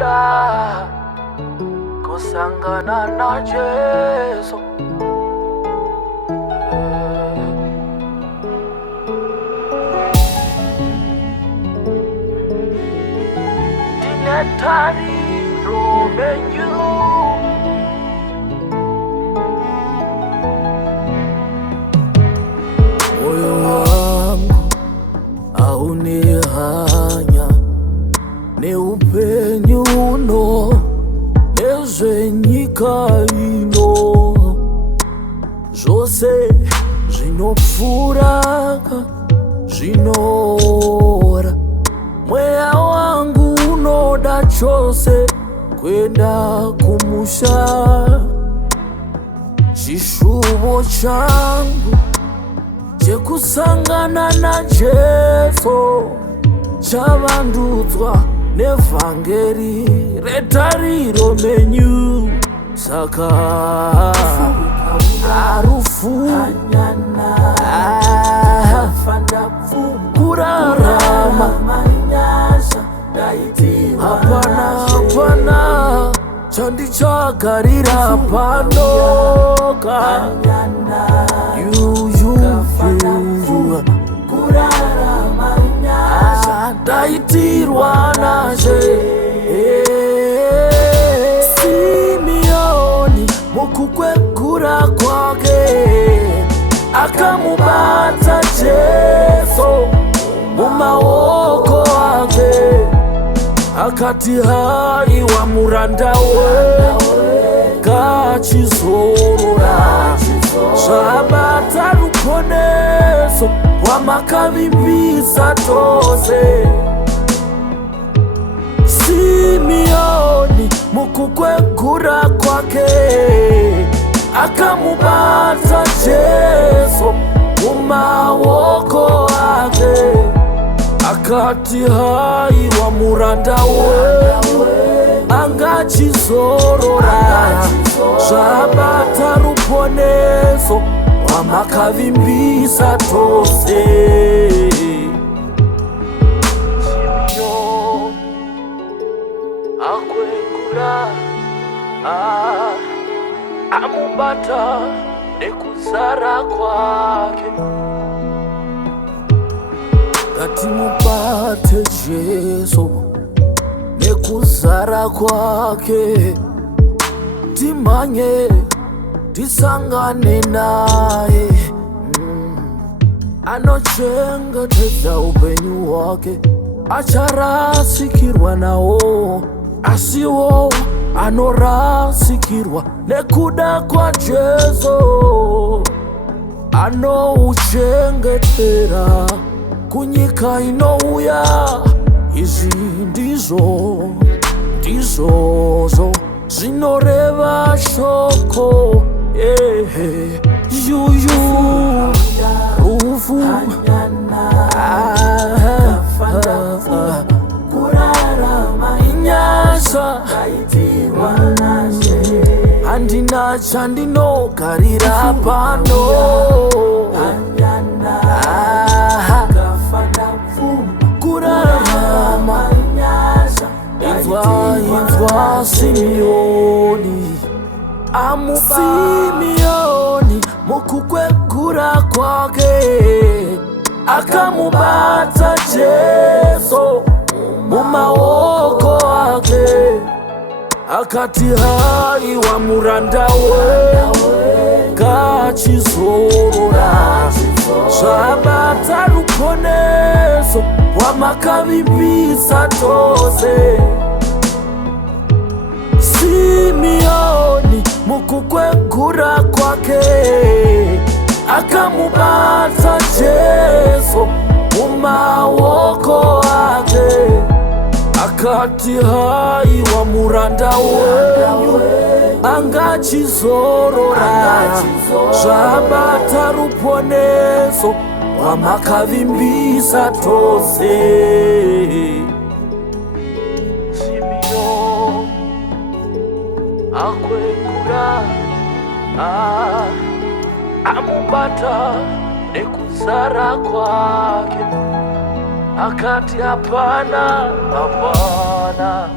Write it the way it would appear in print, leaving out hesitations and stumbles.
Nekuda kusangana na Jesu. Dinetari romenyu moyo wangu aunihanya ne upenyu uno nezvenyika ino zvose zvinopfuraka zvinora mweya wangu unoda chose kwenda kumusha chishuvo changu chekusangana na Jesu chavandudzwa nevhangeri retariro menyu. Saka harufu kurarama hapana chandichagarira panoka ndaitirwa nazve. Simeoni mukukwegura kwake akamubata Jesu mumaoko ake akati haiwa muranda kachizorora zvabata ruponeso rwamakavimbisa tose. Simeoni mukukwegura kwake akamubata Jesu mumaoko ake akati haiwa muranda angachizorora zvabata ruponeso rwamakavimbisa tose. Akwegura amubata nekuzara kwake. Ngatimubate Jesu nekuzara kwake, timanye tisangane naye. Anochengetedza upenyu hwake acharasikirwa nawo, asiwo anorasikirwa nekuda kwa Jesu. Anouchengetera kunyika inouya. Izvi ndizvozvo zvinoreva shoko. Yuyu rufu inyasha handina chandinogarira pano. Kurarama inzwa Simeoni Simeoni mukukwegura kwake akamubata Jesu mumaoko ake akati haiwa muranda kachizorora zvabata ruponeso rwamakavimbisa tose. Simeoni mukukwegura kwake akamubata Jesu mumaoko ake akati haiwa muranda angachizorora zvabata ruponeso rwamakavimbisa tose. Simeoni akwegura amubata nekuzara kwake akati hapana, hapana.